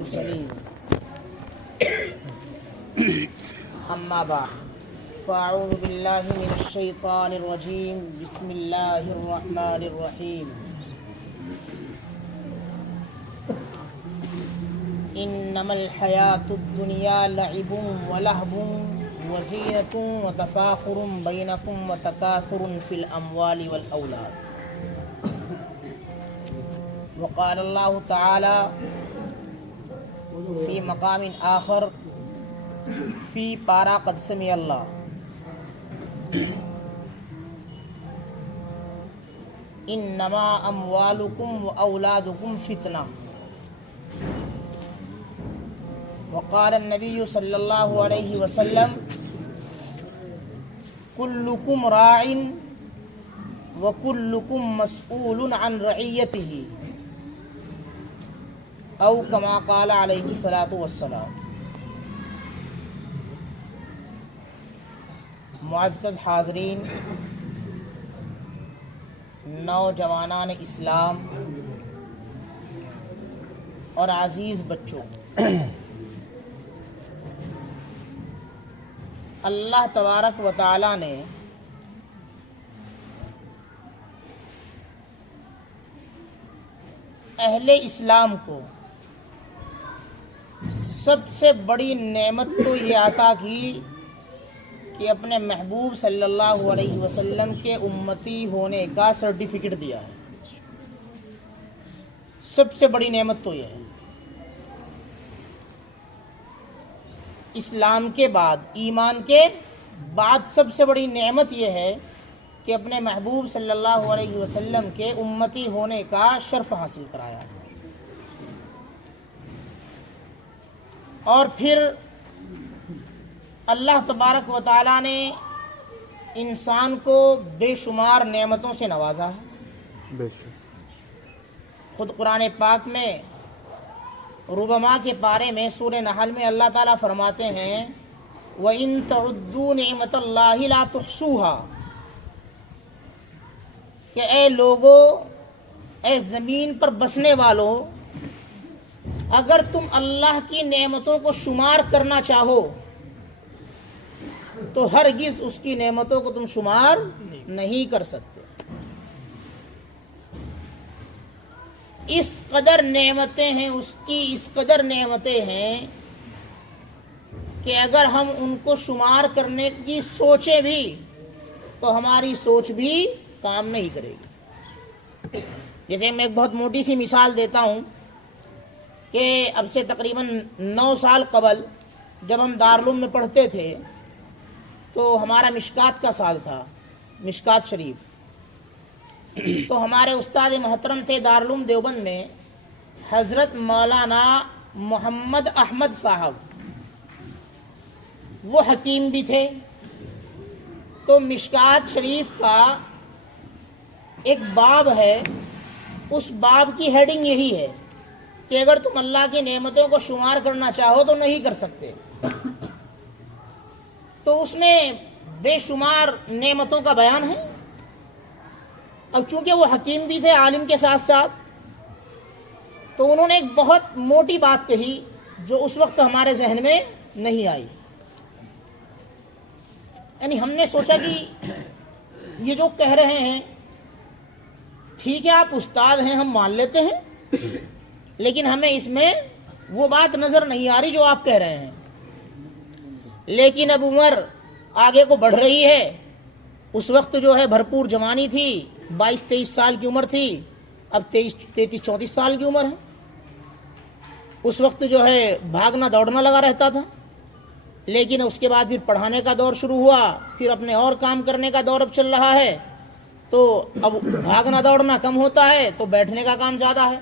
المرسلين أما بعد فأعوذ بالله من الشيطان الرجيم بسم الله الرحمن الرحيم إنما الحياة الدنيا لعب ولهو وزينة وتفاخر بينكم وتكاثر في الأموال والأولاد وقال الله تعالى في مقام آخر في پارا قد سمع اللہ انما اموالکم واولادکم فتنہ وقال النبی صلی اللہ علیہ وسلم کلکم راع وکلکم مسئول عن رعیتہ او کما قال علیہ الصلاۃ والسلام۔ معزز حاضرین، نوجوانان اسلام اور عزیز بچوں، اللہ تبارک و تعالی نے اہل اسلام کو سب سے بڑی نعمت تو یہ عطا کی کہ اپنے محبوب صلی اللہ علیہ وسلم کے امتی ہونے کا سرٹیفکیٹ دیا ہے۔ سب سے بڑی نعمت تو یہ ہے۔ اسلام کے بعد، ایمان کے بعد سب سے بڑی نعمت یہ ہے کہ اپنے محبوب صلی اللہ علیہ وسلم کے امتی ہونے کا شرف حاصل کرایا ہے۔ اور پھر اللہ تبارک و تعالیٰ نے انسان کو بے شمار نعمتوں سے نوازا ہے۔ خود قرآن پاک میں ربما کے پارے میں سورہ نحل میں اللہ تعالیٰ فرماتے ہیں وَإِن تَعُدُّوا نِعْمَتَ اللَّهِ لَا تُحْصُوهَا، کہ اے لوگو، اے زمین پر بسنے والوں، اگر تم اللہ کی نعمتوں کو شمار کرنا چاہو تو ہرگز اس کی نعمتوں کو تم شمار نہیں کر سکتے۔ اس قدر نعمتیں ہیں، اس کی اس قدر نعمتیں ہیں کہ اگر ہم ان کو شمار کرنے کی سوچیں بھی تو ہماری سوچ بھی کام نہیں کرے گی۔ جیسے میں ایک بہت موٹی سی مثال دیتا ہوں کہ اب سے تقریباً 9 سال قبل جب ہم دارالعلوم میں پڑھتے تھے تو ہمارا مشکات کا سال تھا، مشکات شریف۔ تو ہمارے استاد محترم تھے دارالعلوم دیوبند میں حضرت مولانا محمد احمد صاحب، وہ حکیم بھی تھے۔ تو مشکات شریف کا ایک باب ہے، اس باب کی ہیڈنگ یہی ہے کہ اگر تم اللہ کی نعمتوں کو شمار کرنا چاہو تو نہیں کر سکتے۔ تو اس میں بے شمار نعمتوں کا بیان ہے۔ اب چونکہ وہ حکیم بھی تھے عالم کے ساتھ ساتھ، تو انہوں نے ایک بہت موٹی بات کہی جو اس وقت ہمارے ذہن میں نہیں آئی۔ یعنی ہم نے سوچا کہ یہ جو کہہ رہے ہیں ٹھیک ہے، آپ استاد ہیں، ہم مان لیتے ہیں، لیکن ہمیں اس میں وہ بات نظر نہیں آ رہی جو آپ کہہ رہے ہیں۔ لیکن اب عمر آگے کو بڑھ رہی ہے، اس وقت جو ہے بھرپور جوانی تھی، 22-23 سال کی عمر تھی، اب 33-34 سال کی عمر ہے۔ اس وقت جو ہے بھاگنا دوڑنا لگا رہتا تھا، لیکن اس کے بعد پھر پڑھانے کا دور شروع ہوا، پھر اپنے اور کام کرنے کا دور اب چل رہا ہے، تو اب بھاگنا دوڑنا کم ہوتا ہے تو بیٹھنے کا کام زیادہ ہے۔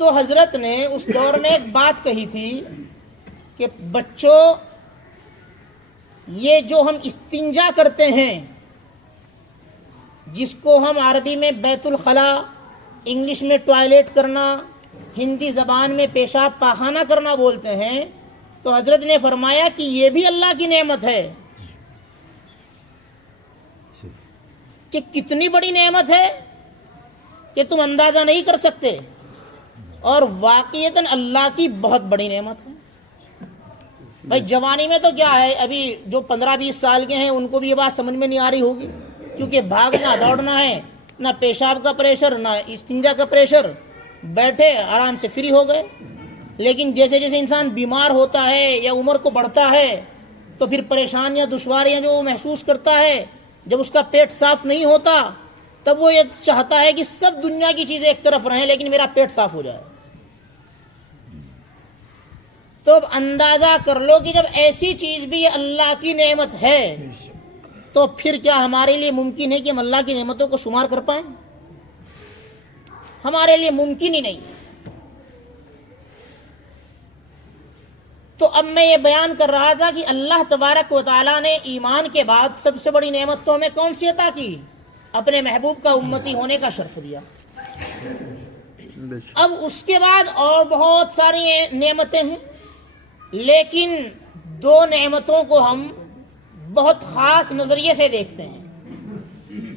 تو حضرت نے اس دور میں ایک بات کہی تھی کہ بچوں، یہ جو ہم استنجا کرتے ہیں، جس کو ہم عربی میں بیت الخلا، انگلش میں ٹوائلٹ کرنا، ہندی زبان میں پیشاب پاخانہ کرنا بولتے ہیں، تو حضرت نے فرمایا کہ یہ بھی اللہ کی نعمت ہے۔ کہ کتنی بڑی نعمت ہے کہ تم اندازہ نہیں کر سکتے۔ اور واقعتاً اللہ کی بہت بڑی نعمت ہے. بھائی جوانی میں تو کیا ہے، ابھی جو 15-20 سال کے ہیں ان کو بھی یہ بات سمجھ میں نہیں آ رہی ہوگی، کیونکہ بھاگنا دوڑنا ہے، نہ پیشاب کا پریشر نہ استنجا کا پریشر، بیٹھے آرام سے فری ہو گئے. لیکن جیسے جیسے انسان بیمار ہوتا ہے یا عمر کو بڑھتا ہے تو پھر پریشانیاں دشواریاں جو وہ محسوس کرتا ہے، جب اس کا پیٹ صاف نہیں ہوتا تب وہ یہ چاہتا ہے کہ سب دنیا کی چیزیں ایک طرف رہیں لیکن میرا پیٹ صاف ہو جائے. تو اب اندازہ کر لو کہ جب ایسی چیز بھی اللہ کی نعمت ہے تو پھر کیا ہمارے لیے ممکن ہے کہ ہم اللہ کی نعمتوں کو شمار کر پائیں؟ ہمارے لیے ممکن ہی نہیں ہے. تو اب میں یہ بیان کر رہا تھا کہ اللہ تبارک و تعالیٰ نے ایمان کے بعد سب سے بڑی نعمت تو ہمیں کون سی عطا کی؟ اپنے محبوب کا امتی ہونے کا شرف دیا. اب اس کے بعد اور بہت ساری نعمتیں ہیں، لیکن 2 نعمتوں کو ہم بہت خاص نظریے سے دیکھتے ہیں.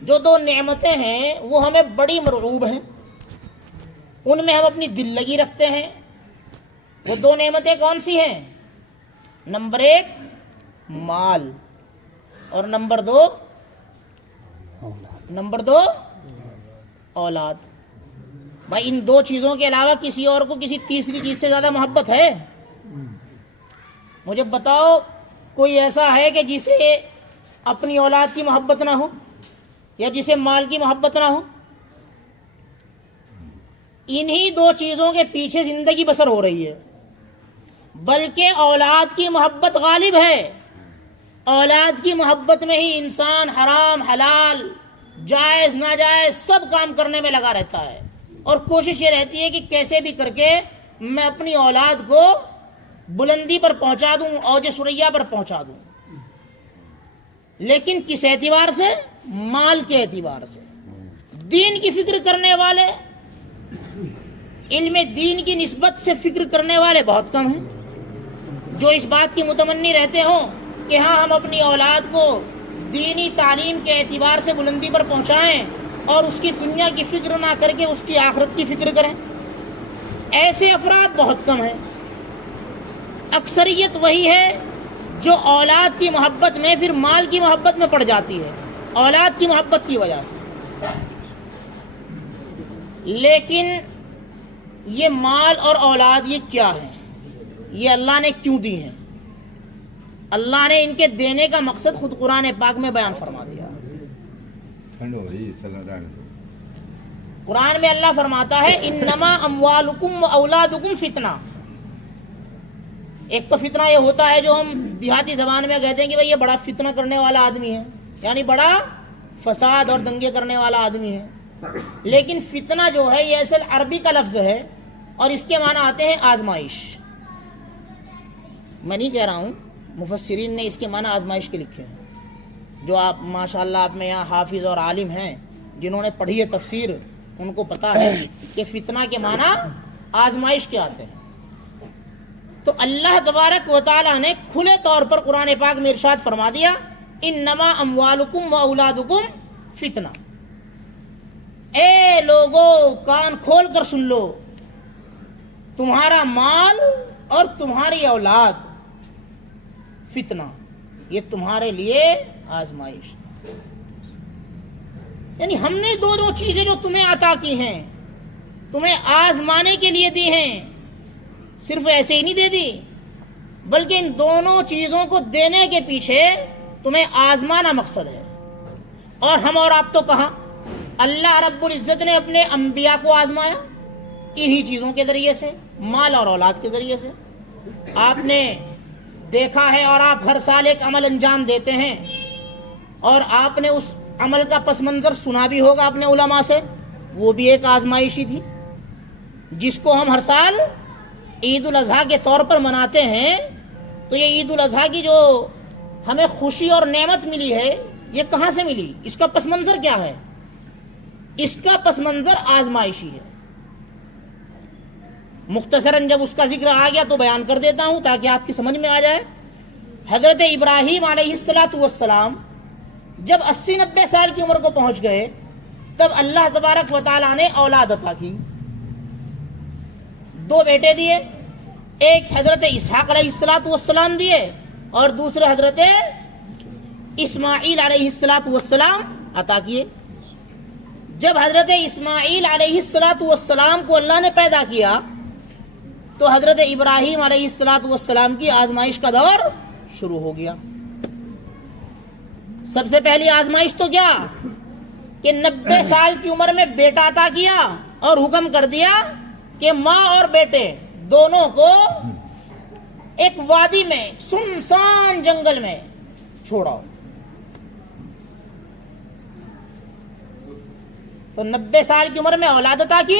جو 2 نعمتیں ہیں وہ ہمیں بڑی مرغوب ہیں، ان میں ہم اپنی دل لگی رکھتے ہیں. وہ 2 نعمتیں کون سی ہیں؟ نمبر 1 مال، اور نمبر 2 اولاد. بھائی ان 2 چیزوں کے علاوہ کسی اور کو کسی تیسری چیز سے زیادہ محبت ہے؟ مجھے بتاؤ کوئی ایسا ہے کہ جسے اپنی اولاد کی محبت نہ ہو یا جسے مال کی محبت نہ ہو؟ انہی 2 چیزوں کے پیچھے زندگی بسر ہو رہی ہے. بلکہ اولاد کی محبت غالب ہے. اولاد کی محبت میں ہی انسان حرام حلال جائز ناجائز سب کام کرنے میں لگا رہتا ہے، اور کوشش یہ رہتی ہے کہ کیسے بھی کر کے میں اپنی اولاد کو بلندی پر پہنچا دوں، اوج ثریا پر پہنچا دوں. لیکن کس اعتبار سے؟ مال کے اعتبار سے. دین کی فکر کرنے والے، علم دین کی نسبت سے فکر کرنے والے بہت کم ہیں. جو اس بات کی متمنی رہتے ہوں کہ ہاں ہم اپنی اولاد کو دینی تعلیم کے اعتبار سے بلندی پر پہنچائیں اور اس کی دنیا کی فکر نہ کر کے اس کی آخرت کی فکر کریں، ایسے افراد بہت کم ہیں. اکثریت وہی ہے جو اولاد کی محبت میں پھر مال کی محبت میں پڑ جاتی ہے، اولاد کی محبت کی وجہ سے. لیکن یہ مال اور اولاد یہ کیا ہے؟ یہ اللہ نے کیوں دی ہیں؟ اللہ نے ان کے دینے کا مقصد خود قرآن پاک میں بیان فرما دیا. قرآن میں اللہ فرماتا ہے انما اموالکم و اولادکم فتنہ. ایک تو فتنہ یہ ہوتا ہے جو ہم دیہاتی زبان میں کہتے ہیں کہ بھئی یہ بڑا فتنہ کرنے والا آدمی ہے، یعنی بڑا فساد اور دنگے کرنے والا آدمی ہے. لیکن فتنہ جو ہے یہ اصل عربی کا لفظ ہے اور اس کے معنی آتے ہیں آزمائش. میں نہیں کہہ رہا ہوں، مفسرین نے اس کے معنی آزمائش کے لکھے ہیں. جو آپ ماشاءاللہ آپ میں یہاں حافظ اور عالم ہیں جنہوں نے پڑھی ہے تفسیر، ان کو پتہ ہے کہ فتنہ کے معنی آزمائش کے آتے ہیں. تو اللہ تبارک و تعالیٰ نے کھلے طور پر قرآن پاک میں ارشاد فرما دیا انما اموالکم و اولادکم فتنہ. اے لوگو کان کھول کر سن لو، تمہارا مال اور تمہاری اولاد فتنہ، یہ تمہارے لیے آزمائش. یعنی ہم نے 2 چیزیں جو تمہیں عطا کی ہیں تمہیں آزمانے کے لیے دی ہیں. صرف ایسے ہی نہیں دے دی، بلکہ ان دونوں چیزوں کو دینے کے پیچھے تمہیں آزمانا مقصد ہے. اور ہم اور آپ تو کہاں، اللہ رب العزت نے اپنے انبیاء کو آزمایا انہی چیزوں کے ذریعے سے، مال اور اولاد کے ذریعے سے. آپ نے دیکھا ہے اور آپ ہر سال ایک عمل انجام دیتے ہیں اور آپ نے اس عمل کا پس منظر سنا بھی ہوگا اپنے علماء سے، وہ بھی ایک آزمائشی تھی جس کو ہم ہر سال عید الاضحیٰ کے طور پر مناتے ہیں. تو یہ عید الاضحیٰ کی جو ہمیں خوشی اور نعمت ملی ہے یہ کہاں سے ملی؟ اس کا پس منظر کیا ہے؟ اس کا پس منظر آزمائشی ہے. مختصراً جب اس کا ذکر آ گیا تو بیان کر دیتا ہوں تاکہ آپ کی سمجھ میں آ جائے. حضرت ابراہیم علیہ السلام جب 80-90 سال کی عمر کو پہنچ گئے تب اللہ تبارک و تعالیٰ نے اولاد عطا کی. دو بیٹے دیے، ایک حضرت اسحاق علیہ السلام دیے اور دوسرے حضرت اسماعیل علیہ السلام عطا کیے۔ جب حضرت اسماعیل علیہ السلام کو اللہ نے پیدا کیا تو حضرت ابراہیم علیہ السلام کی آزمائش کا دور شروع ہو گیا۔ سب سے پہلی آزمائش تو کیا کہ 90 سال کی عمر میں بیٹا عطا کیا اور حکم کر دیا کہ ماں اور بیٹے دونوں کو ایک وادی میں سنسان جنگل میں چھوڑاؤ۔ تو 90 سال کی عمر میں اولاد عطا کی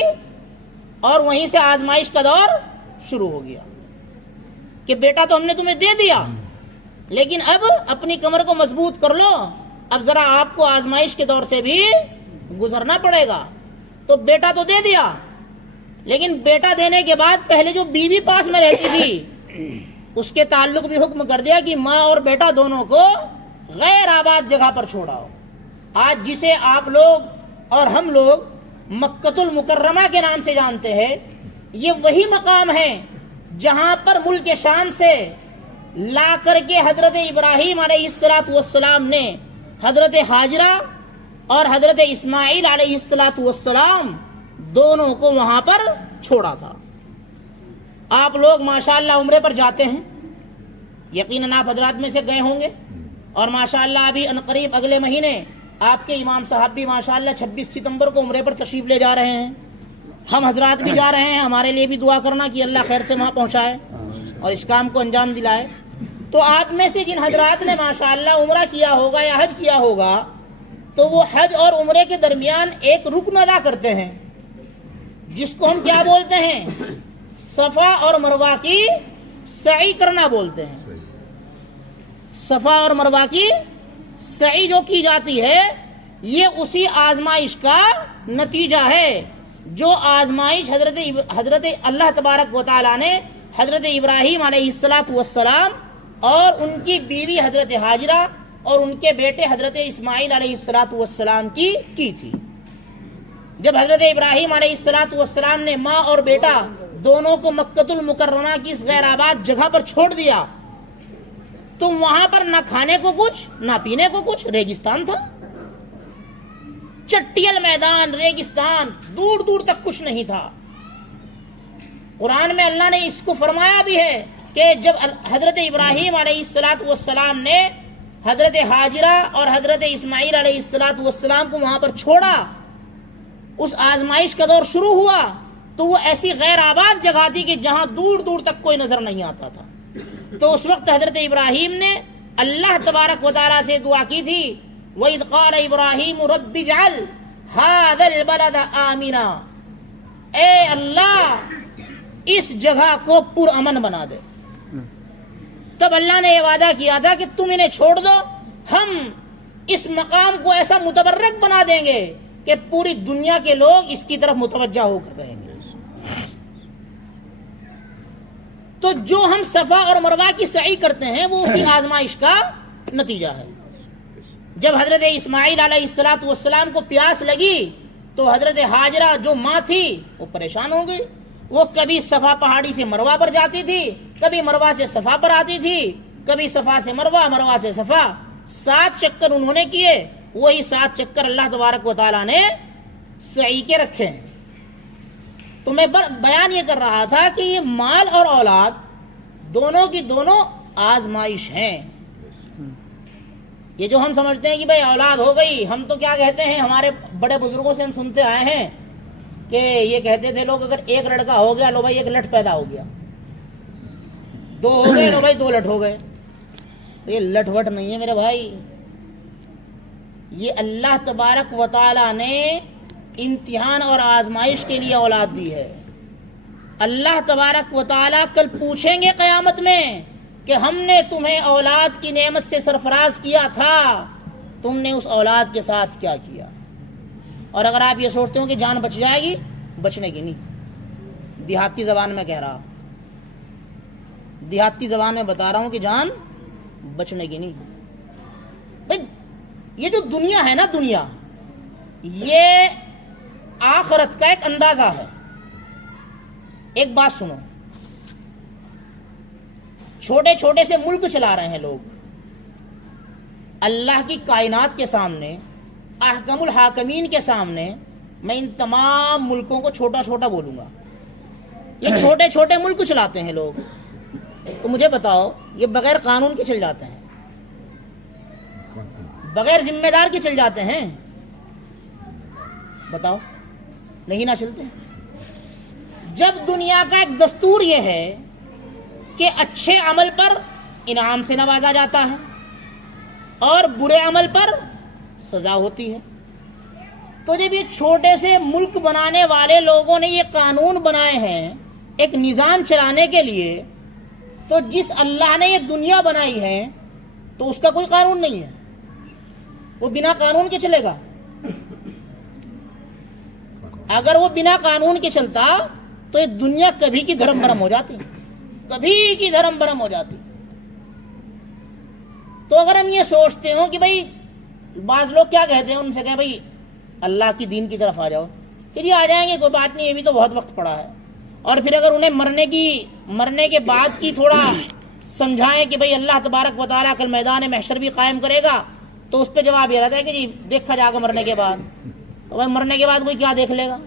اور وہیں سے آزمائش کا دور شروع ہو گیا کہ بیٹا تو ہم نے تمہیں دے دیا، لیکن اب اپنی کمر کو مضبوط کر لو، اب ذرا آپ کو آزمائش کے دور سے بھی گزرنا پڑے گا۔ تو بیٹا تو دے دیا، لیکن بیٹا دینے کے بعد پہلے جو بیوی پاس میں رہتی تھی اس کے تعلق بھی حکم کر دیا کہ ماں اور بیٹا دونوں کو غیر آباد جگہ پر چھوڑاؤ۔ آج جسے آپ لوگ اور ہم لوگ مکۃ المکرمہ کے نام سے جانتے ہیں، یہ وہی مقام ہے جہاں پر ملک شام سے لا کر کے حضرت ابراہیم علیہ السلام نے حضرت حاجرہ اور حضرت اسماعیل علیہ السلام دونوں کو وہاں پر چھوڑا تھا۔ آپ لوگ ماشاءاللہ عمرے پر جاتے ہیں، یقیناً آپ حضرات میں سے گئے ہوں گے، اور ماشاءاللہ ابھی عنقریب اگلے مہینے آپ کے امام صاحب بھی ماشاءاللہ 26 ستمبر کو عمرے پر تشریف لے جا رہے ہیں، ہم حضرات بھی جا رہے ہیں، ہمارے لیے بھی دعا کرنا کہ اللہ خیر سے وہاں پہنچائے اور اس کام کو انجام دلائے۔ تو آپ میں سے جن حضرات نے ماشاءاللہ عمرہ کیا ہوگا یا حج کیا ہوگا تو وہ حج اور عمرے کے درمیان ایک رکن ادا کرتے ہیں جس کو ہم کیا بولتے ہیں؟ صفا اور مروہ کی سعی کرنا بولتے ہیں۔ صفا اور مروہ کی سعی جو کی جاتی ہے یہ اسی آزمائش کا نتیجہ ہے جو آزمائش حضرت اللہ تبارک و تعالیٰ نے حضرت ابراہیم علیہ السلام اور ان کی بیوی حضرت حاجرہ اور ان کے بیٹے حضرت اسماعیل علیہ السلام کی تھی۔ جب حضرت ابراہیم علیہ السلام نے ماں اور بیٹا دونوں کو مکۃ المکرمہ کی اس غیر آباد جگہ پر چھوڑ دیا تو وہاں پر نہ کھانے کو کچھ نہ پینے کو کچھ، ریگستان تھا، چٹیل میدان، ریگستان، دور دور تک کچھ نہیں تھا۔ قرآن میں اللہ نے اس کو فرمایا بھی ہے کہ جب حضرت ابراہیم علیہ السلام نے حضرت حاجرہ اور حضرت اسماعیل علیہ السلام کو وہاں پر چھوڑا، اس آزمائش کا دور شروع ہوا تو وہ ایسی غیر آباد جگہ تھی کہ جہاں دور دور تک کوئی نظر نہیں آتا تھا۔ تو اس وقت حضرت ابراہیم نے اللہ تبارک و تعالیٰ سے دعا کی تھی، وَإِذْ قَالَ إِبْرَاهِيمُ رَبِّ اجْعَلْ هَذَا الْبَلَدَ آمِنًا، اے اللہ اس جگہ کو پرامن بنا دے۔ تب اللہ نے یہ وعدہ کیا تھا کہ تم انہیں چھوڑ دو، ہم اس مقام کو ایسا متبرک بنا دیں گے کہ پوری دنیا کے لوگ اس کی طرف متوجہ ہو کر رہیں گے۔ تو جو ہم صفا اور مروہ کی سعی کرتے ہیں وہ اسی آزمائش کا نتیجہ ہے۔ جب حضرت اسماعیل علیہ السلام کو پیاس لگی تو حضرت حاجرہ جو ماں تھی وہ پریشان ہو گئی، وہ کبھی صفا پہاڑی سے مروہ پر جاتی تھی، کبھی مروہ سے صفا پر آتی تھی، کبھی صفا سے مروہ، مروہ سے صفا، 7 چکر انہوں نے کیے، وہی 7 چکر اللہ تبارک و تعالیٰ نے سعی کے رکھے ہیں۔ تو میں بیان یہ کر رہا تھا کہ یہ مال اور اولاد دونوں کی دونوں آزمائش ہیں۔ یہ جو ہم سمجھتے ہیں کہ بھئی اولاد ہو گئی، ہم تو کیا کہتے ہیں، ہمارے بڑے بزرگوں سے ہم سنتے آئے ہیں کہ یہ کہتے تھے لوگ، اگر ایک لڑکا ہو گیا لو بھائی ایک لٹ پیدا ہو گیا، 2 ہو گئے لو بھائی 2 لٹ ہو گئے۔ یہ لٹ وٹ نہیں ہے میرے بھائی، یہ اللہ تبارک و تعالیٰ نے امتحان اور آزمائش کے لیے اولاد دی ہے۔ اللہ تبارک و تعالیٰ کل پوچھیں گے قیامت میں کہ ہم نے تمہیں اولاد کی نعمت سے سرفراز کیا تھا، تم نے اس اولاد کے ساتھ کیا کیا؟ اور اگر آپ یہ سوچتے ہو کہ جان بچ جائے گی، بچنے کی نہیں، دیہاتی زبان میں کہہ رہا، دیہاتی زبان میں بتا رہا ہوں کہ جان بچنے کی نہیں۔ بھئی یہ جو دنیا ہے نا، دنیا یہ آخرت کا ایک اندازہ ہے۔ ایک بات سنو، چھوٹے چھوٹے سے ملک چلا رہے ہیں لوگ، اللہ کی کائنات کے سامنے، احکم الحاکمین کے سامنے میں ان تمام ملکوں کو چھوٹا چھوٹا بولوں گا۔ یہ چھوٹے چھوٹے ملک چلاتے ہیں لوگ، تو مجھے بتاؤ یہ بغیر قانون کے چل جاتے ہیں؟ بغیر ذمہ دار کے چل جاتے ہیں؟ بتاؤ، نہیں نہ چلتے۔ جب دنیا کا ایک دستور یہ ہے کہ اچھے عمل پر انعام سے نوازا جاتا ہے اور برے عمل پر سزا ہوتی ہے، تو جب یہ چھوٹے سے ملک بنانے والے لوگوں نے یہ قانون بنائے ہیں ایک نظام چلانے کے لیے، تو جس اللہ نے یہ دنیا بنائی ہے تو اس کا کوئی قانون نہیں ہے، وہ بنا قانون کے چلے گا؟ اگر وہ بنا قانون کے چلتا تو یہ دنیا کبھی کی دھرم برم ہو جاتی، کبھی کی دھرم برم ہو جاتی۔ تو اگر ہم یہ سوچتے ہوں کہ بھئی بعض لوگ کیا کہتے ہیں، ان سے کہیں بھئی اللہ کی دین کی طرف آ جاؤ، کہ جی آ جائیں گے، کوئی بات نہیں، یہ بھی تو بہت وقت پڑا ہے۔ اور پھر اگر انہیں مرنے کے بعد کی تھوڑا سمجھائیں کہ بھئی اللہ تبارک و تعالیٰ کل میدان محشر بھی قائم کرے گا، تو اس پہ جواب یہ رہتا ہے کہ جی دیکھا جائے گا مرنے کے بعد۔ تو بھائی مرنے کے بعد کوئی کیا دیکھ لے گا؟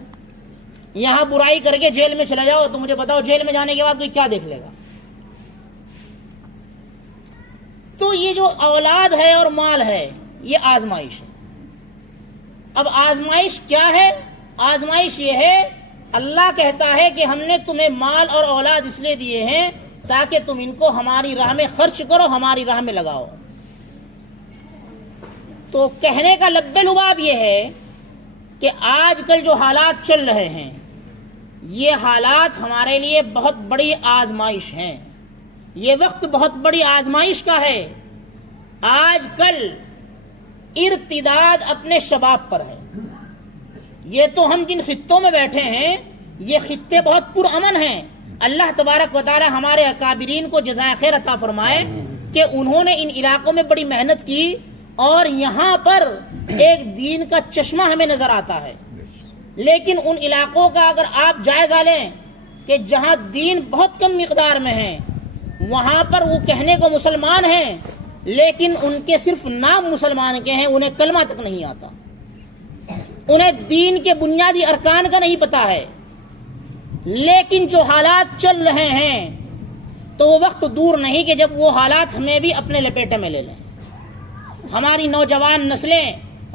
یہاں برائی کر کے جیل میں چلا جاؤ تو مجھے بتاؤ جیل میں جانے کے بعد کوئی کیا دیکھ لے گا؟ تو یہ جو اولاد ہے اور مال ہے یہ آزمائش ہے۔ اب آزمائش کیا ہے؟ آزمائش یہ ہے، اللہ کہتا ہے کہ ہم نے تمہیں مال اور اولاد اس لیے دیے ہیں تاکہ تم ان کو ہماری راہ میں خرچ کرو، ہماری راہ میں لگاؤ۔ تو کہنے کا لب لباب یہ ہے کہ آج کل جو حالات چل رہے ہیں یہ حالات ہمارے لیے بہت بڑی آزمائش ہیں، یہ وقت بہت بڑی آزمائش کا ہے۔ آج کل ارتداد اپنے شباب پر ہے۔ یہ تو ہم جن خطوں میں بیٹھے ہیں یہ خطے بہت پرامن ہیں، اللہ تبارک و تعالی ہمارے اکابرین کو جزائے خیر عطا فرمائے کہ انہوں نے ان علاقوں میں بڑی محنت کی اور یہاں پر ایک دین کا چشمہ ہمیں نظر آتا ہے۔ لیکن ان علاقوں کا اگر آپ جائزہ لیں کہ جہاں دین بہت کم مقدار میں ہے، وہاں پر وہ کہنے کو مسلمان ہیں لیکن ان کے صرف نام مسلمان کے ہیں، انہیں کلمہ تک نہیں آتا، انہیں دین کے بنیادی ارکان کا نہیں پتا ہے۔ لیکن جو حالات چل رہے ہیں تو وہ وقت دور نہیں کہ جب وہ حالات ہمیں بھی اپنے لپیٹے میں لے لیں۔ ہماری نوجوان نسلیں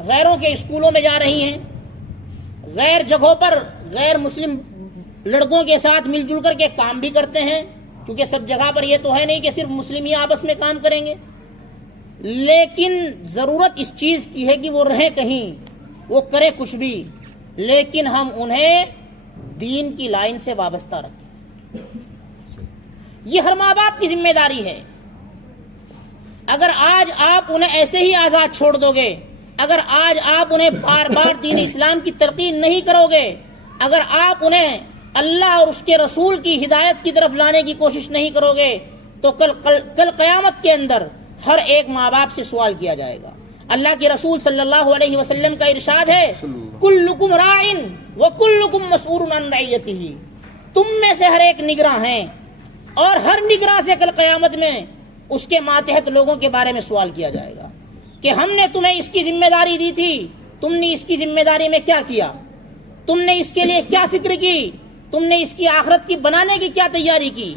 غیروں کے اسکولوں میں جا رہی ہیں، غیر جگہوں پر غیر مسلم لڑکوں کے ساتھ مل جل کر کے کام بھی کرتے ہیں، کیونکہ سب جگہ پر یہ تو ہے نہیں کہ صرف مسلم ہی آپس میں کام کریں گے۔ لیکن ضرورت اس چیز کی ہے کہ وہ رہیں کہیں، وہ کرے کچھ بھی، لیکن ہم انہیں دین کی لائن سے وابستہ رکھیں۔ یہ ہر ماں باپ کی ذمہ داری ہے۔ اگر آج آپ انہیں ایسے ہی آزاد چھوڑ دو گے، اگر آج آپ انہیں بار بار دین اسلام کی تلقین نہیں کرو گے، اگر آپ انہیں اللہ اور اس کے رسول کی ہدایت کی طرف لانے کی کوشش نہیں کرو گے، تو کل قیامت کے اندر ہر ایک ماں باپ سے سوال کیا جائے گا۔ اللہ کے رسول صلی اللہ علیہ وسلم کا ارشاد ہے، کلکم راعٍ وکلکم مسئول عن رعیتہ، تم میں سے ہر ایک نگراں ہیں اور ہر نگراں سے کل قیامت میں اس کے ماتحت لوگوں کے بارے میں سوال کیا جائے گا کہ ہم نے تمہیں اس کی ذمہ داری دی تھی، تم نے اس کی ذمہ داری میں کیا کیا، تم نے اس کے لیے کیا فکر کی، تم نے اس کی آخرت کی بنانے کی کیا تیاری کی۔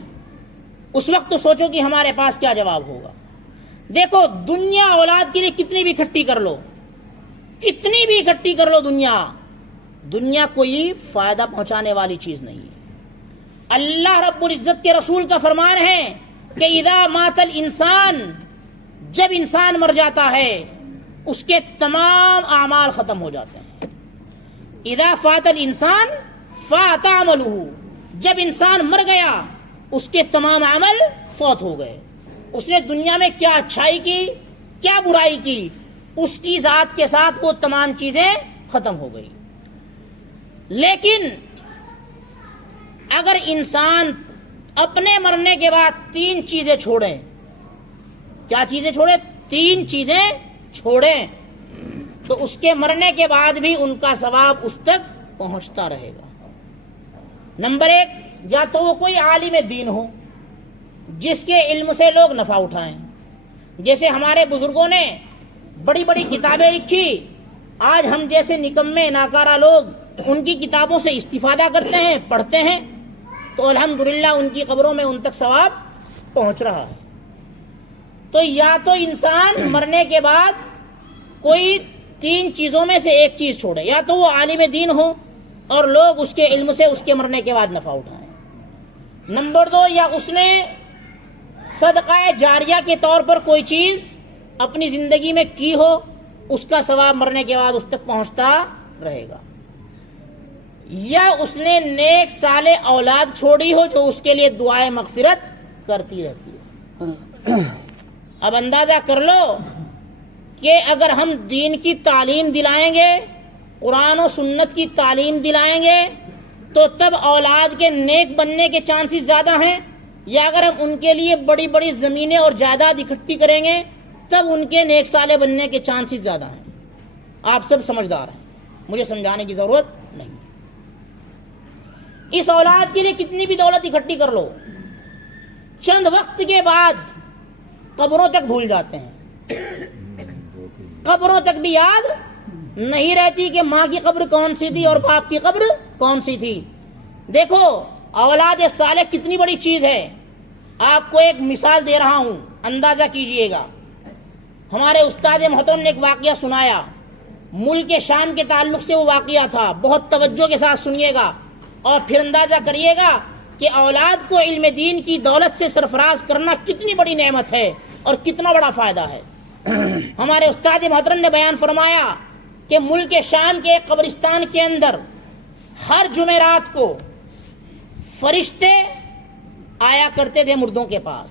اس وقت تو سوچو کہ ہمارے پاس کیا جواب ہوگا۔ دیکھو دنیا اولاد کے لیے کتنی بھی اکٹھی کر لو، کتنی بھی اکٹھی کر لو، دنیا کوئی فائدہ پہنچانے والی چیز نہیں ہے۔ اللہ رب العزت کے رسول کا فرمان ہے کہ اذا مات الانسان، جب انسان مر جاتا ہے اس کے تمام اعمال ختم ہو جاتے ہیں۔ اذا فات الانسان فات عملہ، جب انسان مر گیا اس کے تمام عمل فوت ہو گئے۔ اس نے دنیا میں کیا اچھائی کی کیا برائی کی، اس کی ذات کے ساتھ وہ تمام چیزیں ختم ہو گئی۔ لیکن اگر انسان اپنے مرنے کے بعد 3 چیزیں چھوڑیں، کیا چیزیں چھوڑیں؟ 3 چیزیں چھوڑیں، تو اس کے مرنے کے بعد بھی ان کا ثواب اس تک پہنچتا رہے گا۔ نمبر 1، یا تو وہ کوئی عالم دین ہو جس کے علم سے لوگ نفع اٹھائیں. جیسے ہمارے بزرگوں نے بڑی بڑی کتابیں لکھی، آج ہم جیسے نکمے ناکارہ لوگ ان کی کتابوں سے استفادہ کرتے ہیں، پڑھتے ہیں، تو الحمدللہ ان کی قبروں میں ان تک ثواب پہنچ رہا ہے. تو یا تو انسان مرنے کے بعد کوئی 3 چیزوں میں سے ایک چیز چھوڑے، یا تو وہ عالم دین ہو اور لوگ اس کے علم سے اس کے مرنے کے بعد نفع اٹھائیں. نمبر 2، یا اس نے صدقہ جاریہ کے طور پر کوئی چیز اپنی زندگی میں کی ہو، اس کا ثواب مرنے کے بعد اس تک پہنچتا رہے گا. یا اس نے نیک صالح اولاد چھوڑی ہو جو اس کے لیے دعائے مغفرت کرتی رہتی ہے. اب اندازہ کر لو کہ اگر ہم دین کی تعلیم دلائیں گے، قرآن و سنت کی تعلیم دلائیں گے، تو تب اولاد کے نیک بننے کے چانسز زیادہ ہیں، یا اگر ہم ان کے لیے بڑی بڑی زمینیں اور جائیداد اکٹھی کریں گے تب ان کے نیک صالح بننے کے چانسز زیادہ ہیں. آپ سب سمجھدار ہیں، مجھے سمجھانے کی ضرورت نہیں. اس اولاد کے لیے کتنی بھی دولت اکٹھی کر لو، چند وقت کے بعد قبروں تک بھول جاتے ہیں. قبروں تک بھی یاد نہیں رہتی کہ ماں کی قبر کون سی تھی اور باپ کی قبر کون سی تھی. دیکھو اولاد صالح کتنی بڑی چیز ہے. آپ کو ایک مثال دے رہا ہوں، اندازہ کیجئے گا. ہمارے استاد محترم نے ایک واقعہ سنایا، ملک شام کے تعلق سے وہ واقعہ تھا. بہت توجہ کے ساتھ سنیے گا اور پھر اندازہ کریے گا کہ اولاد کو علم دین کی دولت سے سرفراز کرنا کتنی بڑی نعمت ہے اور کتنا بڑا فائدہ ہے. ہمارے استاد محترم نے بیان فرمایا کہ ملک شام کے ایک قبرستان کے اندر ہر جمعرات کو فرشتے آیا کرتے تھے مردوں کے پاس.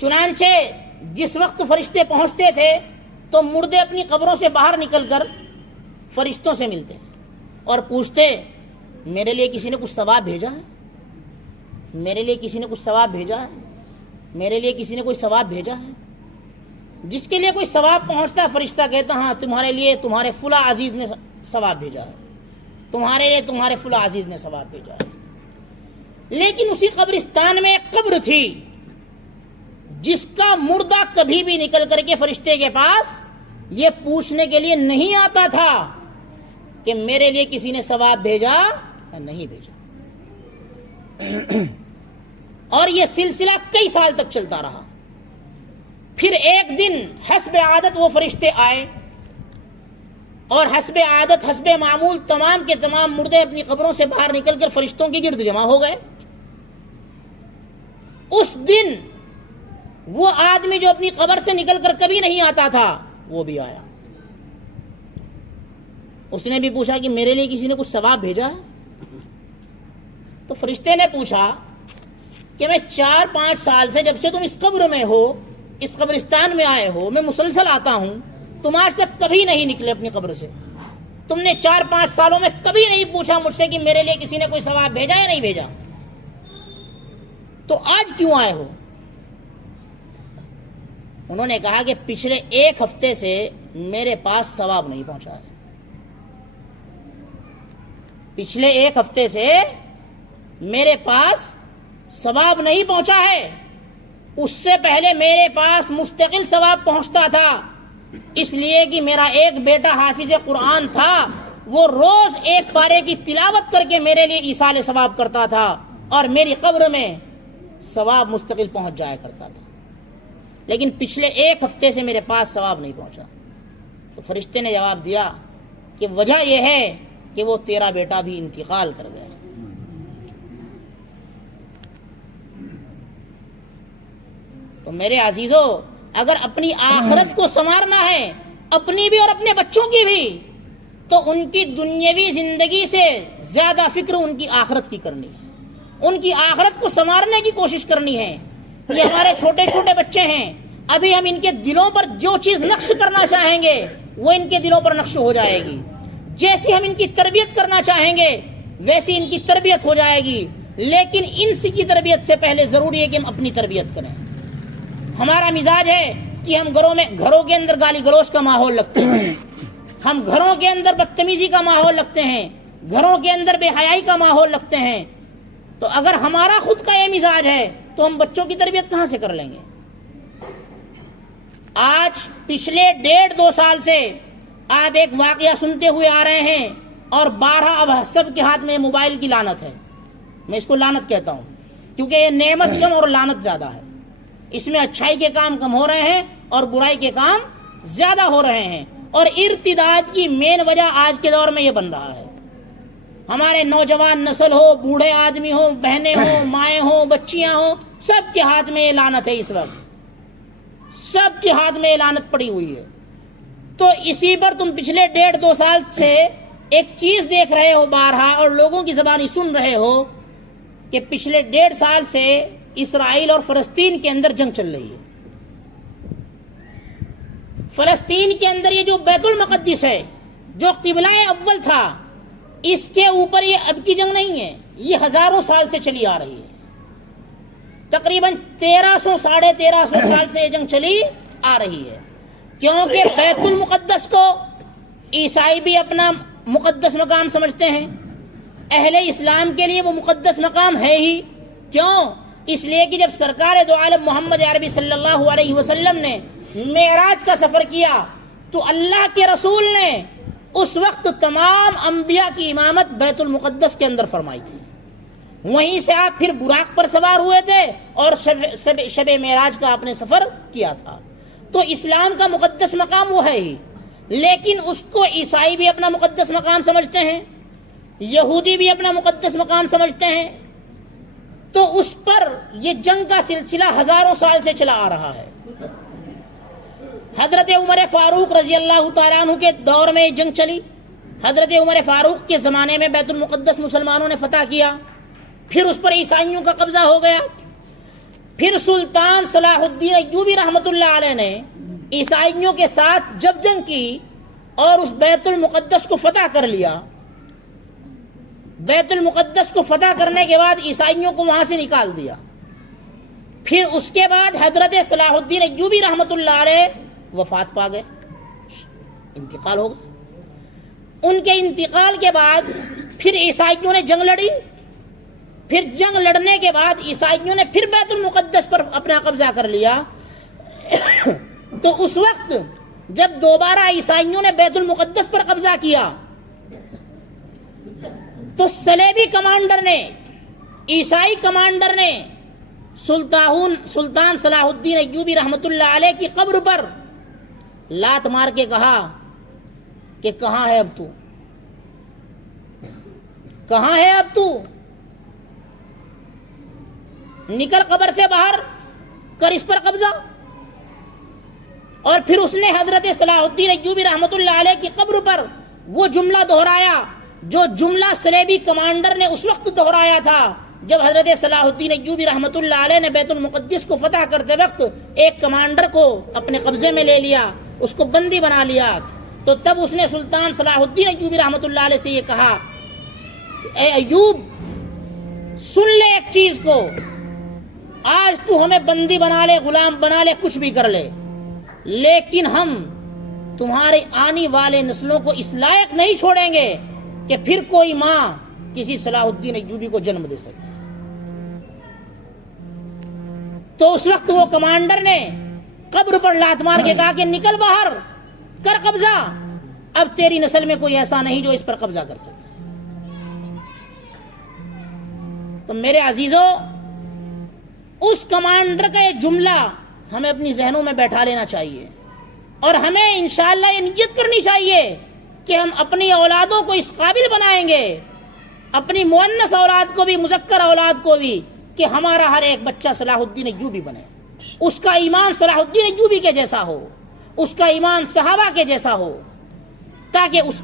چنانچہ جس وقت فرشتے پہنچتے تھے تو مردے اپنی قبروں سے باہر نکل کر فرشتوں سے ملتے اور پوچھتے، میرے لیے کسی نے کچھ ثواب بھیجا ہے؟ میرے لیے کسی نے کچھ ثواب بھیجا ہے؟ میرے لیے کسی نے کوئی ثواب بھیجا ہے؟ جس کے لیے کوئی ثواب پہنچتا فرشتہ کہتا، ہاں تمہارے لیے تمہارے فلاں عزیز نے ثواب بھیجا ہے، تمہارے لیے تمہارے فلاں عزیز نے ثواب بھیجا ہے. لیکن اسی قبرستان میں ایک قبر تھی جس کا مردہ کبھی بھی نکل کر کے فرشتے کے پاس یہ پوچھنے کے لیے نہیں آتا تھا کہ میرے لیے کسی نے ثواب بھیجا یا نہیں بھیجا. اور یہ سلسلہ کئی سال تک چلتا رہا. پھر ایک دن حسب عادت وہ فرشتے آئے اور حسب عادت حسب معمول تمام کے تمام مردے اپنی قبروں سے باہر نکل کر فرشتوں کے گرد جمع ہو گئے. اس دن وہ آدمی جو اپنی قبر سے نکل کر کبھی نہیں آتا تھا وہ بھی آیا. اس نے بھی پوچھا کہ میرے لیے کسی نے کچھ ثواب بھیجا ہے؟ تو فرشتے نے پوچھا کہ میں 4-5 سال سے، جب سے تم اس قبر میں ہو، اس قبرستان میں آئے ہو، میں مسلسل آتا ہوں، تم آج تک کبھی نہیں نکلے اپنی قبر سے. تم نے 4-5 سالوں میں کبھی نہیں پوچھا مجھ سے کہ میرے لیے کسی نے کوئی ثواب بھیجا یا نہیں بھیجا، تو آج کیوں آئے ہو؟ انہوں نے کہا کہ پچھلے 1 ہفتے سے میرے پاس ثواب نہیں پہنچا ہے. پچھلے 1 ہفتے سے میرے پاس ثواب نہیں پہنچا ہے. اس سے پہلے میرے پاس مستقل ثواب پہنچتا تھا، اس لیے کہ میرا ایک بیٹا حافظ قرآن تھا، وہ روز 1 پارے کی تلاوت کر کے میرے لیے ایصال ثواب کرتا تھا اور میری قبر میں ثواب مستقل پہنچ جایا کرتا تھا. لیکن پچھلے 1 ہفتے سے میرے پاس ثواب نہیں پہنچا. تو فرشتے نے جواب دیا کہ وجہ یہ ہے کہ وہ تیرا بیٹا بھی انتقال کر گیا. تو میرے عزیزو، اگر اپنی آخرت کو سنوارنا ہے، اپنی بھی اور اپنے بچوں کی بھی، تو ان کی دنیاوی زندگی سے زیادہ فکر ان کی آخرت کی کرنی ہے. ان کی آخرت کو سنوارنے کی کوشش کرنی ہے. یہ ہمارے چھوٹے چھوٹے بچے ہیں، ابھی ہم ان کے دلوں پر جو چیز نقش کرنا چاہیں گے وہ ان کے دلوں پر نقش ہو جائے گی. جیسی ہم ان کی تربیت کرنا چاہیں گے ویسی ان کی تربیت ہو جائے گی. لیکن ان کی تربیت سے پہلے ضروری ہے کہ ہم اپنی تربیت کریں. ہمارا مزاج ہے کہ ہم گھروں کے اندر گالی گلوچ کا ماحول رکھتے ہیں، ہم گھروں کے اندر بدتمیزی کا ماحول رکھتے ہیں، گھروں کے اندر بے حیائی کا ماحول رکھتے ہیں، تو اگر ہمارا خود کا یہ مزاج ہے تو ہم بچوں کی تربیت کہاں سے کر لیں گے؟ آج پچھلے 1.5-2 سال سے آپ ایک واقعہ سنتے ہوئے آ رہے ہیں، اور 12 اب سب کے ہاتھ میں موبائل کی لعنت ہے. میں اس کو لعنت کہتا ہوں کیونکہ یہ نعمت کم اور لعنت زیادہ ہے. اس میں اچھائی کے کام کم ہو رہے ہیں اور برائی کے کام زیادہ ہو رہے ہیں، اور ارتداد کی مین وجہ آج کے دور میں یہ بن رہا ہے. ہمارے نوجوان نسل ہو، بوڑھے آدمی ہو، بہنیں ہوں، مائیں ہوں، بچیاں ہوں، سب کے ہاتھ میں یہ لعنت ہے. اس وقت سب کے ہاتھ میں یہ لعنت پڑی ہوئی ہے. تو اسی پر تم پچھلے 1.5-2 سال سے ایک چیز دیکھ رہے ہو بارہا، اور لوگوں کی زبانی سن رہے ہو کہ پچھلے 1.5 سال سے اسرائیل اور فلسطین کے اندر جنگ چل رہی ہے. فلسطین کے اندر یہ جو بیت المقدس ہے، جو قبلہ اول تھا، اس کے اوپر یہ اب کی جنگ نہیں ہے، یہ ہزاروں سال سے چلی آ رہی ہے. تقریباً 1300-1350 سال سے یہ جنگ چلی آ رہی ہے. کیونکہ بیت المقدس کو عیسائی بھی اپنا مقدس مقام سمجھتے ہیں، اہل اسلام کے لیے وہ مقدس مقام ہے ہی. کیوں؟ اس لیے کہ جب سرکار دو عالم محمد عربی صلی اللہ علیہ وسلم نے معراج کا سفر کیا تو اللہ کے رسول نے اس وقت تمام انبیاء کی امامت بیت المقدس کے اندر فرمائی تھی. وہیں سے آپ پھر براق پر سوار ہوئے تھے اور شب معراج کا آپ نے سفر کیا تھا. تو اسلام کا مقدس مقام وہ ہے ہی، لیکن اس کو عیسائی بھی اپنا مقدس مقام سمجھتے ہیں، یہودی بھی اپنا مقدس مقام سمجھتے ہیں. تو اس پر یہ جنگ کا سلسلہ ہزاروں سال سے چلا آ رہا ہے. حضرت عمر فاروق رضی اللہ تعالیٰ عنہ کے دور میں جنگ چلی. حضرت عمر فاروق کے زمانے میں بیت المقدس مسلمانوں نے فتح کیا، پھر اس پر عیسائیوں کا قبضہ ہو گیا. پھر سلطان صلاح الدین ایوبی رحمۃ اللہ علیہ نے عیسائیوں کے ساتھ جب جنگ کی اور اس بیت المقدس کو فتح کر لیا. بیت المقدس کو فتح کرنے کے بعد عیسائیوں کو وہاں سے نکال دیا. پھر اس کے بعد حضرت صلاح الدین ایوبی رحمۃ اللہ علیہ وفات پا گئے، انتقال ہو گئے. ان کے انتقال کے بعد پھر عیسائیوں نے جنگ لڑی. پھر جنگ لڑنے کے بعد عیسائیوں نے پھر بیت المقدس پر اپنا قبضہ کر لیا. تو اس وقت جب دوبارہ عیسائیوں نے بیت المقدس پر قبضہ کیا تو صلیبی کمانڈر نے، عیسائی کمانڈر نے سلطان صلاح الدین ایوبی رحمۃ اللہ علیہ کی قبر پر لات مار کے کہا کہ کہاں ہے اب تو، کہاں ہے اب تو، نکل قبر سے باہر، کر اس پر قبضہ. اور پھر اس نے حضرت صلاح الدین ایوبی رحمۃ اللہ علیہ کی قبر پر وہ جملہ دہرایا جو جملہ صلیبی کمانڈر نے اس وقت دہرایا تھا جب حضرت صلاح الدین ایوبی رحمۃ اللہ علیہ نے بیت المقدس کو فتح کرتے وقت ایک کمانڈر کو اپنے قبضے میں لے لیا، اس کو بندی بنا لیا. تو تب اس نے سلطان صلاح الدین ایوبی رحمۃ اللہ علیہ سے یہ کہا، اے ایوب سن لے ایک چیز کو، آج تو ہمیں بندی بنا لے، غلام بنا لے، کچھ بھی کر لے، لیکن ہم تمہارے آنے والے نسلوں کو اس لائق نہیں چھوڑیں گے کہ پھر کوئی ماں کسی صلاح الدین ایوبی کو جنم دے سکے. تو اس وقت وہ کمانڈر نے قبر پر لات مار کے کہا کہ نکل باہر، کر قبضہ، اب تیری نسل میں کوئی ایسا نہیں جو اس پر قبضہ کر سکے. تو میرے عزیزوں، اس کمانڈر کا یہ جملہ ہمیں اپنی ذہنوں میں بیٹھا لینا چاہیے، اور ہمیں انشاءاللہ یہ نیت کرنی چاہیے کہ ہم اپنی اولادوں کو اس قابل بنائیں گے، اپنی مؤنث اولاد کو بھی، مذکر اولاد کو بھی، کہ ہمارا ہر ایک بچہ صلاح الدین ایوبی بنے، اس کا ایمان صلاح الدین ایوبی کے جیسا ہو، اس کا ایمان صحابہ کے جیسا ہو، تاکہ اس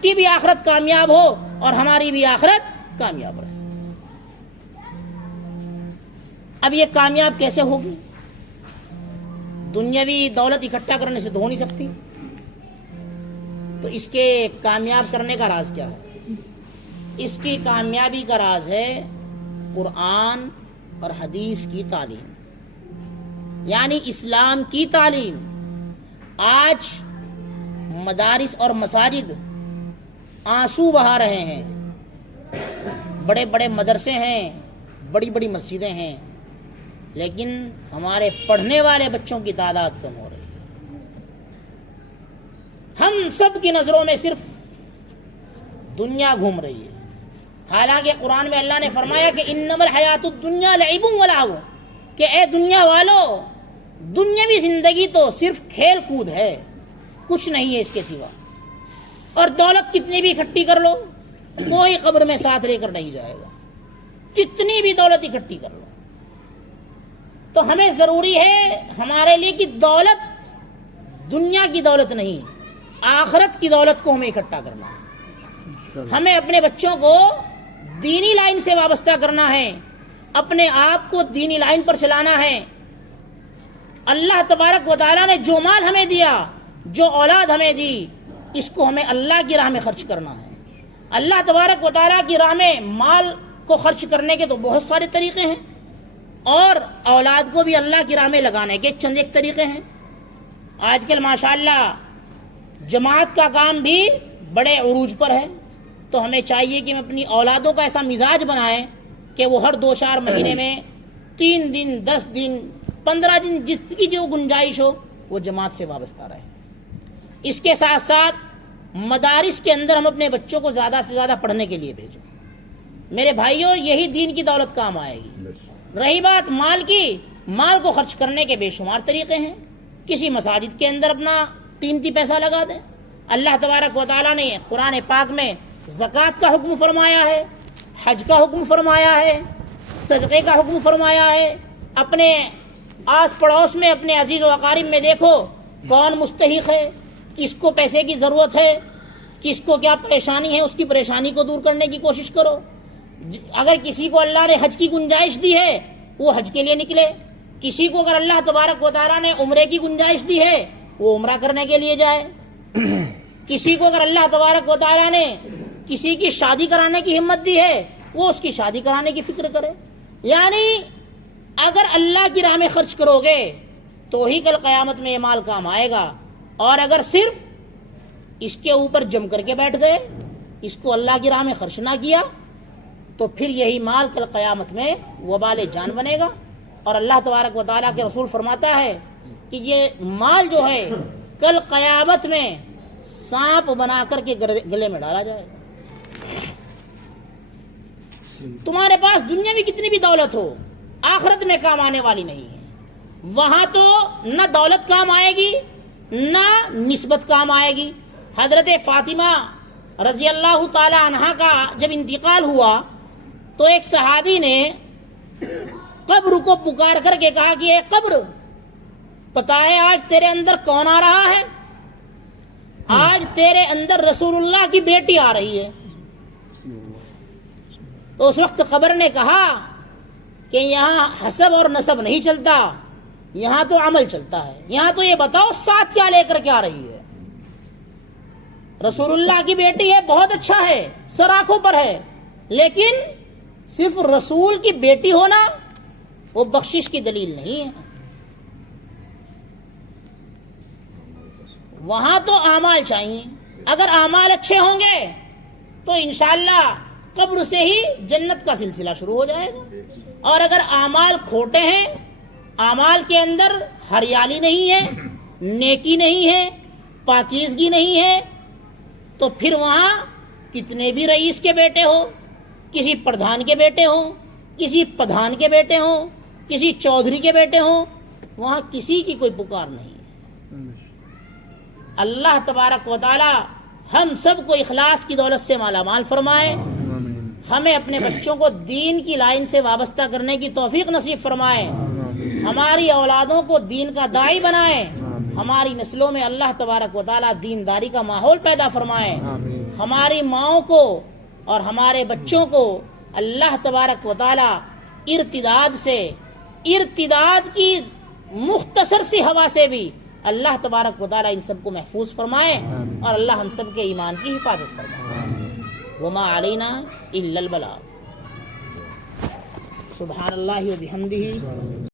کی بھی آخرت کامیاب ہو اور ہماری بھی آخرت کامیاب رہے. اب یہ کامیاب کیسے ہوگی؟ دنیاوی دولت اکٹھا کرنے سے تو ہو نہیں سکتی. تو اس کے کامیاب کرنے کا راز کیا ہے؟ اس کی کامیابی کا راز ہے قرآن اور حدیث کی تعلیم، یعنی اسلام کی تعلیم. آج مدارس اور مساجد آنسو بہا رہے ہیں. بڑے بڑے مدرسے ہیں, بڑی بڑی مسجدیں ہیں, لیکن ہمارے پڑھنے والے بچوں کی تعداد کم ہو رہی ہے. ہم سب کی نظروں میں صرف دنیا گھوم رہی ہے. حالانکہ قرآن میں اللہ نے فرمایا کہ انما الحیات الدنیا لعب و لہو, کہ اے دنیا والو, دنیاوی زندگی تو صرف کھیل کود ہے, کچھ نہیں ہے اس کے سوا. اور دولت کتنی بھی اکٹھی کر لو, کوئی قبر میں ساتھ لے کر نہیں جائے گا. کتنی بھی دولت اکٹھی کر لو. تو ہمیں ضروری ہے ہمارے لیے کہ دولت دنیا کی دولت نہیں, آخرت کی دولت کو ہمیں اکٹھا کرنا ہے. ہمیں اپنے بچوں کو دینی لائن سے وابستہ کرنا ہے, اپنے آپ کو دینی لائن پر چلانا ہے. اللہ تبارک و تعالیٰ نے جو مال ہمیں دیا, جو اولاد ہمیں دی, اس کو ہمیں اللہ کی راہ میں خرچ کرنا ہے. اللہ تبارک و تعالیٰ کی راہ میں مال کو خرچ کرنے کے تو بہت سارے طریقے ہیں, اور اولاد کو بھی اللہ کی راہ میں لگانے کے چند ایک طریقے ہیں. آج کل ماشاءاللہ جماعت کا کام بھی بڑے عروج پر ہے, تو ہمیں چاہیے کہ ہم اپنی اولادوں کا ایسا مزاج بنائیں کہ وہ ہر 2-4 مہینے میں 3 دن 10 دن 15 دن جس کی جو گنجائش ہو وہ جماعت سے وابستہ رہے. اس کے ساتھ ساتھ مدارس کے اندر ہم اپنے بچوں کو زیادہ سے زیادہ پڑھنے کے لیے بھیجیں. میرے بھائیوں, یہی دین کی دولت کام آئے گی. رہی بات مال کی, مال کو خرچ کرنے کے بے شمار طریقے ہیں. کسی مساجد کے اندر اپنا قیمتی پیسہ لگا دیں. اللہ تبارک و تعالیٰ نے قرآن پاک میں زکوٰۃ کا حکم فرمایا ہے, حج کا حکم فرمایا ہے, صدقے کا حکم فرمایا ہے. اپنے آس پڑوس میں, اپنے عزیز و اقارب میں دیکھو کون مستحق ہے, کس کو پیسے کی ضرورت ہے, کس کو کیا پریشانی ہے, اس کی پریشانی کو دور کرنے کی کوشش کرو. اگر کسی کو اللہ نے حج کی گنجائش دی ہے وہ حج کے لیے نکلے. کسی کو اگر اللہ تبارک و تعالیٰ نے عمرے کی گنجائش دی ہے وہ عمرہ کرنے کے لیے جائے. کسی کو اگر اللہ تبارک و تعالیٰ نے کسی کی شادی کرانے کی ہمت دی ہے وہ اس کی شادی کرانے کی فکر کرے. یعنی اگر اللہ کی راہ میں خرچ کرو گے تو ہی کل قیامت میں یہ مال کام آئے گا. اور اگر صرف اس کے اوپر جم کر کے بیٹھ گئے, اس کو اللہ کی راہ میں خرچ نہ کیا, تو پھر یہی مال کل قیامت میں وبال جان بنے گا. اور اللہ تبارک و تعالیٰ کے رسول فرماتا ہے کہ یہ مال جو ہے کل قیامت میں سانپ بنا کر کے گلے میں ڈالا جائے گا. تمہارے پاس دنیا میں کتنی بھی دولت ہو, آخرت میں کام آنے والی نہیں ہے. وہاں تو نہ دولت کام آئے گی نہ نسبت کام آئے گی. حضرت فاطمہ رضی اللہ تعالی عنہا کا جب انتقال ہوا تو ایک صحابی نے قبر کو پکار کر کے کہا کہ اے قبر, پتہ ہے آج تیرے اندر کون آ رہا ہے؟ آج تیرے اندر رسول اللہ کی بیٹی آ رہی ہے. تو اس وقت قبر نے کہا کہ یہاں حسب اور نسب نہیں چلتا, یہاں تو عمل چلتا ہے. یہاں تو یہ بتاؤ ساتھ کیا لے کر کے آ رہی ہے؟ رسول اللہ کی بیٹی ہے, بہت اچھا ہے, سر آنکھوں پر ہے, لیکن صرف رسول کی بیٹی ہونا وہ بخشش کی دلیل نہیں ہے. وہاں تو اعمال چاہیے. اگر اعمال اچھے ہوں گے تو انشاءاللہ قبر سے ہی جنت کا سلسلہ شروع ہو جائے گا. اور اگر اعمال کھوٹے ہیں, اعمال کے اندر ہریالی نہیں ہے, نیکی نہیں ہے, پاکیزگی نہیں ہے, تو پھر وہاں کتنے بھی رئیس کے بیٹے ہو, کسی پردھان کے بیٹے ہوں, کسی پدھان کے بیٹے ہوں, کسی چودھری کے بیٹے ہوں, وہاں کسی کی کوئی پکار نہیں. اللہ تبارک و تعالی ہم سب کو اخلاص کی دولت سے مالا مال فرمائے. ہمیں اپنے بچوں کو دین کی لائن سے وابستہ کرنے کی توفیق نصیب فرمائے. ہماری اولادوں کو دین کا داعی بنائے. ہماری نسلوں میں اللہ تبارک و تعالی دینداری کا ماحول پیدا فرمائے. ہماری ماؤں کو اور ہمارے بچوں کو اللہ تبارک و تعالی ارتداد کی مختصر سی ہوا سے بھی اللہ تبارک و تعالی ان سب کو محفوظ فرمائے, اور اللہ ہم سب کے ایمان کی حفاظت فرمائے. وما علینا الا البلاغ. سبحان اللہ و بحمدہ.